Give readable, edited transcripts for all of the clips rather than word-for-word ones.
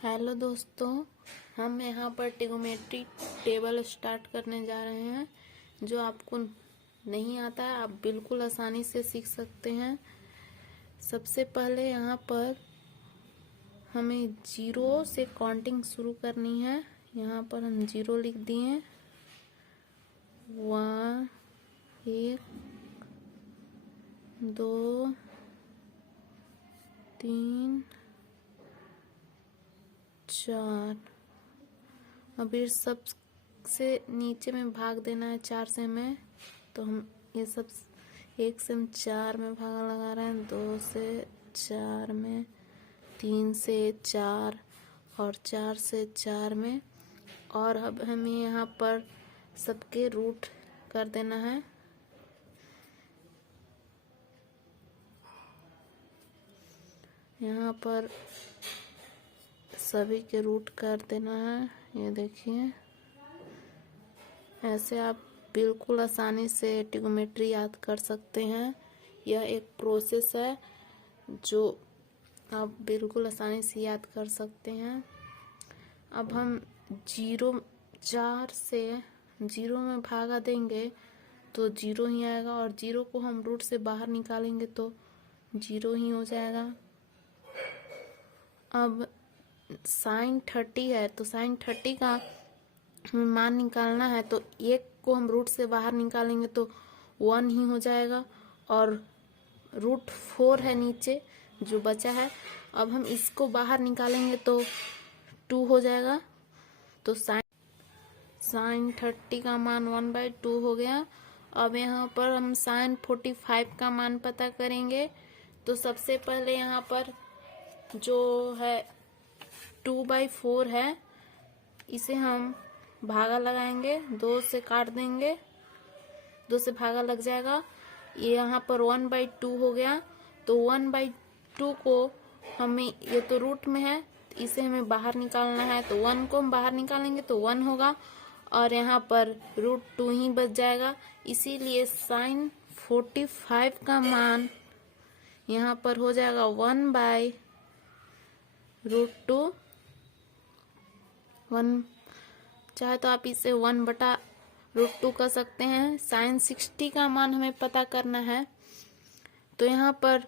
Hello दोस्तों, हम यहाँ पर ट्रिग्नोमेट्री टेबल स्टार्ट करने जा रहे हैं। जो आपको नहीं आता है आप बिल्कुल आसानी से सीख सकते हैं। सबसे पहले यहाँ पर हमें जीरो से काउंटिंग शुरू करनी है। यहाँ पर हम जीरो लिख दिए। 1 1 2 3 4। अभी सबसे नीचे में भाग देना है 4 से हमें, तो हम ये सब 1 से हम 4 में भागा लगा रहे हैं, 2 से 4 में, 3 से 4 और 4 से 4 में। और अब हमें यहाँ पर सबके रूट कर देना है। यहाँ पर सभी के रूट कर देना है। ये देखिए, ऐसे आप बिल्कुल आसानी से ट्रिग्नोमेट्री याद कर सकते हैं। यह एक प्रोसेस है जो आप बिल्कुल आसानी से याद कर सकते हैं। अब हम 4 से 0 में भागा देंगे तो 0 ही आएगा, और 0 को हम रूट से बाहर निकालेंगे तो 0 ही हो जाएगा। अब साइन 30 है, तो साइन 30 का मान निकालना है, तो 1 को हम रूट से बाहर निकालेंगे तो 1 ही हो जाएगा, और रूट 4 है नीचे जो बचा है। अब हम इसको बाहर निकालेंगे तो 2 हो जाएगा। तो साइन 30 का मान 1/2 हो गया। अब यहाँ पर हम साइन 45 का मान पता करेंगे। तो सबसे पहले यहाँ पर जो है 2/4 है, इसे हम भागा लगाएंगे, 2 से काट देंगे, 2 से भागा लग जाएगा। ये यहाँ पर 1/2 हो गया। तो 1/2 को हमें, ये तो रूट में है, इसे हमें बाहर निकालना है, तो 1 को हम बाहर निकालेंगे तो 1 होगा, और यहाँ पर √2 ही बच जाएगा। इसीलिए साइन 45 का मान यहाँ पर हो जाएगा 1/√2। 1 चाहे तो आप इसे 1/√2 कर सकते हैं। साइन 60 का मान हमें पता करना है, तो यहाँ पर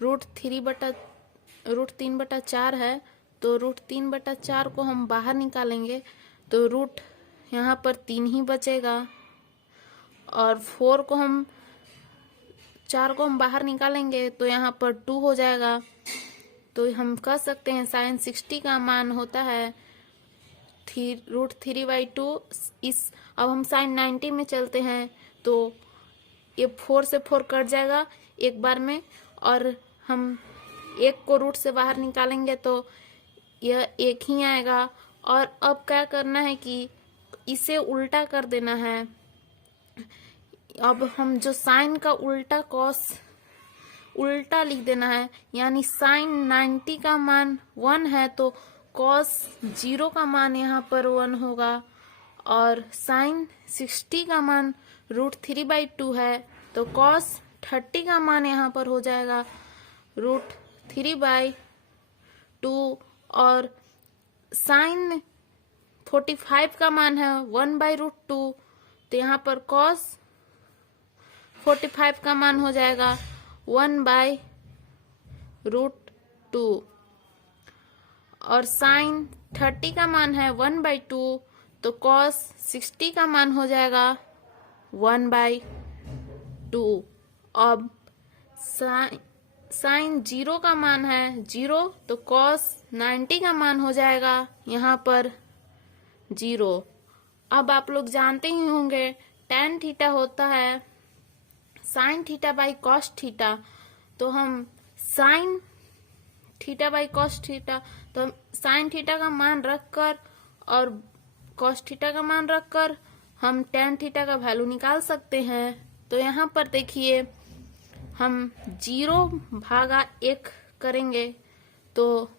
√3/4 है, तो √3/4 को हम बाहर निकालेंगे तो रूट यहाँ पर 3 ही बचेगा, और 4 को हम 4 को हम बाहर निकालेंगे तो यहाँ पर 2 हो जाएगा। तो हम कह सकते हैं साइन 60 का मान होता है √3/2। अब हम साइन 90 में चलते हैं, तो ये 4 से 4 कट जाएगा एक बार में, और हम 1 को रूट से बाहर निकालेंगे तो यह 1 ही आएगा। और अब क्या करना है कि इसे उल्टा कर देना है। अब हम जो साइन का उल्टा कॉस उल्टा लिख देना है, यानी साइन 90 का मान 1 है तो कॉस 0 का मान यहाँ पर 1 होगा, और साइन 60 का मान √3/2 है, तो कॉस 30 का मान यहाँ पर हो जाएगा √3/2, और साइन 45 का मान है 1/√2, तो यहाँ पर कॉस 45 का मान हो जाएगा 1/√2, और साइन 30 का मान है 1/2, तो कॉस 60 का मान हो जाएगा 1/2। अब साइन 0 का मान है 0, तो कॉस 90 का मान हो जाएगा यहाँ पर 0। अब आप लोग जानते ही होंगे tan थीटा होता है साइन θ/cos थीटा, तो हम साइन θ/cos थीटा, तो हम साइन थीटा का मान रखकर और cos थीटा का मान रखकर हम tan थीटा का वैल्यू निकाल सकते हैं। तो यहाँ पर देखिए, हम 0/1 करेंगे तो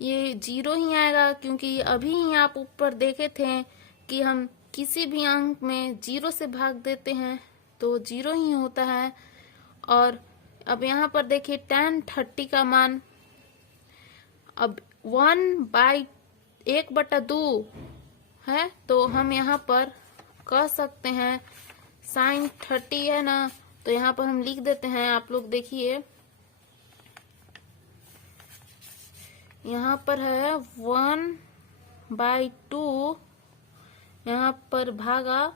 ये 0 ही आएगा, क्योंकि अभी ही आप ऊपर देखे थे कि हम किसी भी अंक में 0 से भाग देते हैं तो 0 ही होता है। और अब यहाँ पर देखिए tan 30 का मान अब 1/1/2 है, तो हम यहाँ पर कह सकते हैं sin 30 है ना, तो यहाँ पर हम लिख देते हैं। आप लोग देखिए यहाँ पर है 1/2, यहाँ पर भागा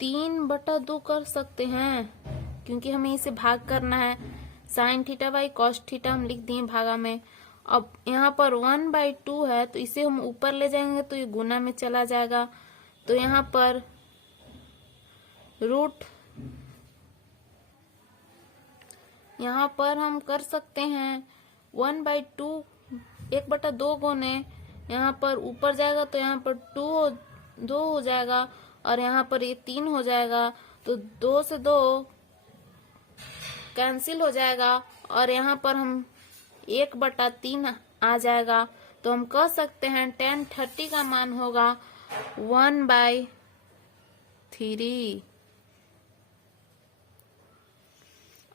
3/2 कर सकते हैं, क्योंकि हमें इसे भाग करना है। sin theta by cos theta हम लिख दिए भागा में। अब यहाँ पर 1/2 है, तो इसे हम ऊपर ले जाएंगे तो ये गुना में चला जाएगा। तो यहाँ पर रूट, यहाँ पर हम कर सकते हैं 1/2 1/2 गुने, यहाँ पर ऊपर जाएगा तो यहाँ पर 2 हो जाएगा, और यहाँ पर ये 3 हो जाएगा, तो 2 से 2 कैंसिल हो जाएगा, और यहाँ पर हम 1/3 आ जाएगा। तो हम कह सकते हैं tan 30 का मान होगा 1/3।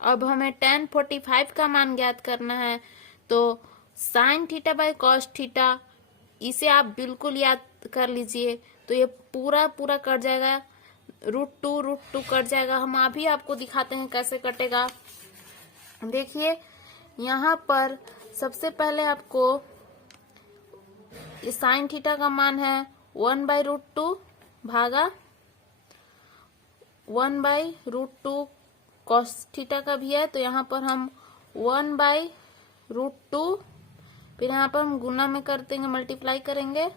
अब हमें tan 45 का मान ज्ञात करना है, तो sin theta by cos theta, इसे आप बिल्कुल याद कर लीजिए। तो ये पूरा कट जाएगा, √2 कट जाएगा। हम अभी आपको दिखाते हैं कैसे कटेगा। देखिए यहाँ पर सबसे पहले आपको sin थीटा का मान है 1/√2 भागा 1/√2, cos थीटा का भी है, तो यहाँ पर हम 1/√2, फिर यहाँ पर हम गुना में कर देंगे, मल्टीप्लाई करेंगे,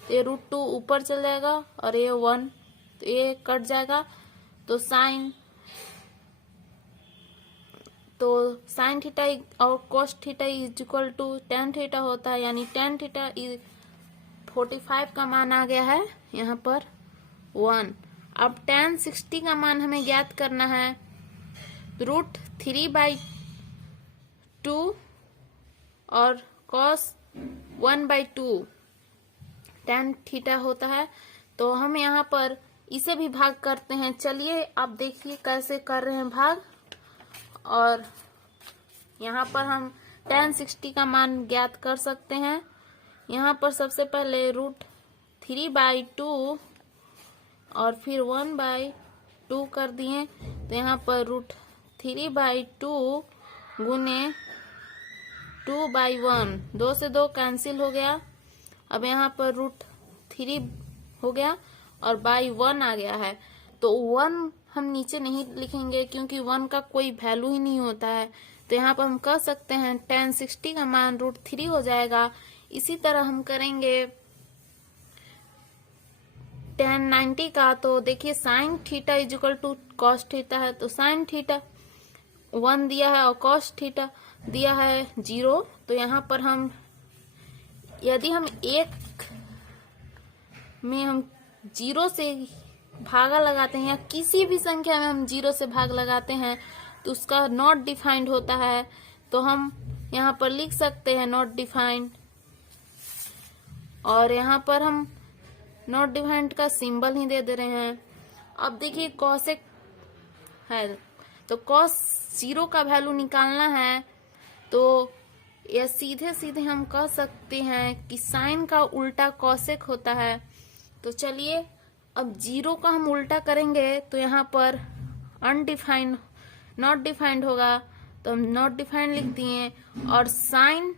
तो ये √2 ऊपर चल जाएगा और ये 1, तो ये कट जाएगा। तो sin थीटा और cos theta is equal to tan theta होता है, यानी tan थीटा 45 का मान आ गया है यहाँ पर 1। अब tan 60 का मान हमें ज्ञात करना है। √3/2 और cos 1/2 tan थीटा होता है, तो हम यहाँ पर इसे भी भाग करते हैं। चलिए आप देखिए कैसे कर रहे हैं भाग। और यहाँ पर हम tan 60 का मान ज्ञात कर सकते हैं। यहाँ पर सबसे पहले √3/2 और फिर 1/2 कर दिए, तो यहाँ पर √3/2 गुने 2/1, 2 से 2 कैंसिल हो गया। अब यहाँ पर √3 हो गया और /1 आ गया है, तो 1 हम नीचे नहीं लिखेंगे क्योंकि 1 का कोई वैल्यू ही नहीं होता है। तो यहाँ पर हम कह सकते हैं tan 60 का मान √3 हो जाएगा। इसी तरह हम करेंगे tan 90 का। तो देखिए sin theta is equal to cos theta है, तो sin थीटा 1 दिया है और cos थीटा दिया है 0। तो यहाँ पर हम यदि हम 1 में हम 0 से भागा लगाते हैं या किसी भी संख्या में हम 0 से भाग लगाते हैं तो उसका नॉट डिफाइंड होता है। तो हम यहाँ पर लिख सकते हैं नॉट डिफाइंड, और यहाँ पर हम नॉट डिफाइंड का सिंबल ही दे रहे हैं। अब देखिए कॉसेक है, तो cos 0 का वैल्यू निकालना है, तो यह सीधे हम कह सकते हैं कि साइन का उल्टा कॉसेक होता है। तो चलिए अब 0 का हम उल्टा करेंगे, तो यहाँ पर अनडिफाइंड नॉट डिफाइंड होगा, तो हम नॉट डिफाइंड लिख दिए। और साइन,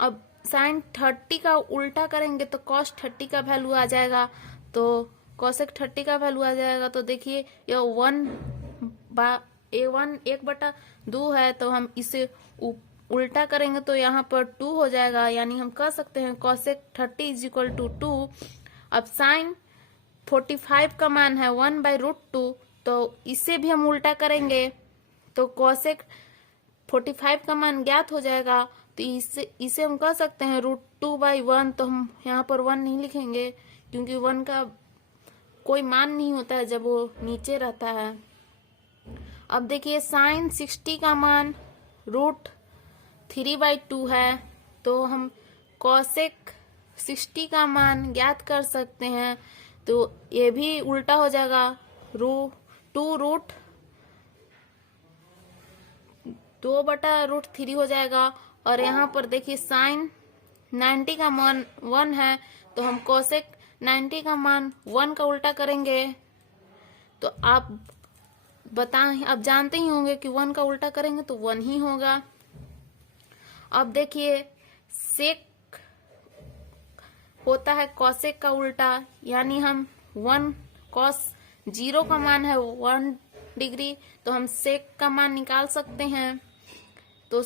अब साइन 30 का उल्टा करेंगे तो cos 30 का वैल्यू आ जाएगा, तो cosec 30 का वैल्यू आ जाएगा। तो देखिए यह 1/2 है, तो हम इसे उल्टा करेंगे तो यहाँ पर 2 हो जाएगा, यानी हम कह सकते हैं cosec 30 इज इक्वल टू 2। अब साइन 45 का मान है 1/√2, तो इसे भी हम उल्टा करेंगे तो cosec 45 का मान ज्ञात हो जाएगा। तो इसे हम कह सकते हैं √2/1, तो हम यहाँ पर 1 नहीं लिखेंगे क्योंकि 1 का कोई मान नहीं होता है जब वो नीचे रहता है। अब देखिए साइन 60 का मान √3/2 है, तो हम cosec 60 का मान ज्ञात कर सकते हैं। तो ये भी उल्टा हो जाएगा, 2/√3 हो जाएगा, और यहाँ पर देखिए साइन 90 का मान 1 है, तो हम कोसेक 90 का मान 1 का उल्टा करेंगे। तो आप जानते ही होंगे कि 1 का उल्टा करेंगे तो 1 ही होगा। अब देखिए सेक होता है कॉसेक का उल्टा, यानी हम 1 कॉस 0 का मान है 1 डिग्री, तो हम सेक का मान निकाल सकते हैं। तो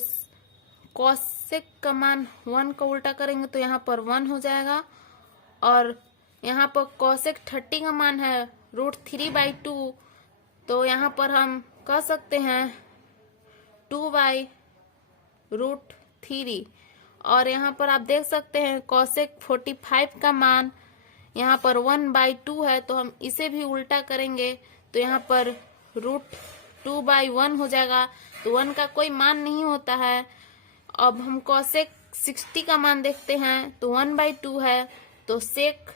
कॉसेक का मान 1 का उल्टा करेंगे तो यहाँ पर 1 हो जाएगा। और यहाँ पर कॉसेक 30 का मान है √3/2, तो यहाँ पर हम कह सकते हैं 2/√3। और यहाँ पर आप देख सकते हैं कॉसेक 45 का मान यहाँ पर 1/2 है, तो हम इसे भी उल्टा करेंगे तो यहाँ पर √2/1 हो जाएगा। तो 1 का कोई मान नहीं होता है। अब हम कॉसेक 60 का मान देखते हैं तो 1/2 है, तो सेक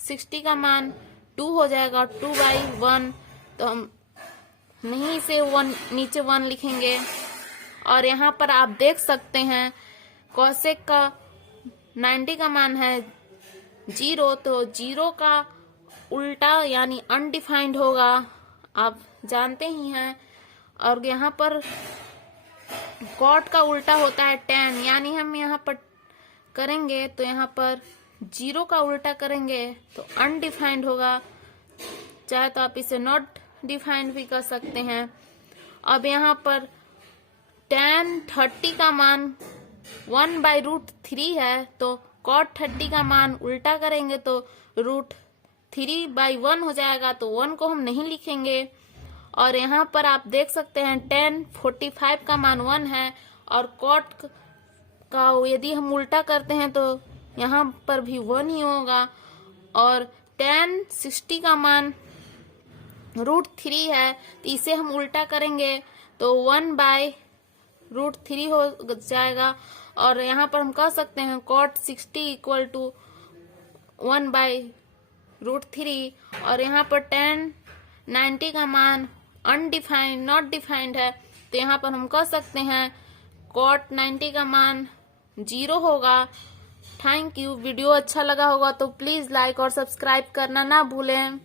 60 का मान 2 हो जाएगा 2/1। तो हम नहीं से 1 नीचे 1 लिखेंगे। और यहाँ पर आप देख सकते हैं कॉसेक का 90 का मान है 0, तो 0 का उल्टा यानी अनडिफाइंड होगा, आप जानते ही हैं। और यहाँ पर कॉट का उल्टा होता है tan, यानी हम यहाँ पर करेंगे तो यहाँ पर 0 का उल्टा करेंगे तो अनडिफाइंड होगा, चाहे तो आप इसे नॉट डिफाइंड भी कर सकते हैं। अब यहाँ पर tan 30 का मान 1/√3 है, तो cot 30 का मान उल्टा करेंगे तो √3/1 हो जाएगा, तो 1 को हम नहीं लिखेंगे। और यहाँ पर आप देख सकते हैं tan 45 का मान 1 है, और cot का यदि हम उल्टा करते हैं तो यहाँ पर भी 1 ही होगा। और tan 60 का मान √3 है, तो इसे हम उल्टा करेंगे तो 1/√3 हो जाएगा। और यहाँ पर हम कह सकते हैं cot 60 = 1/√3। और यहाँ पर tan 90 का मान अनडिफाइंड नॉट डिफाइंड है, तो यहाँ पर हम कह सकते हैं cot 90 का मान 0 होगा। Thank you. वीडियो अच्छा लगा होगा तो प्लीज लाइक और सब्सक्राइब करना ना भूलें।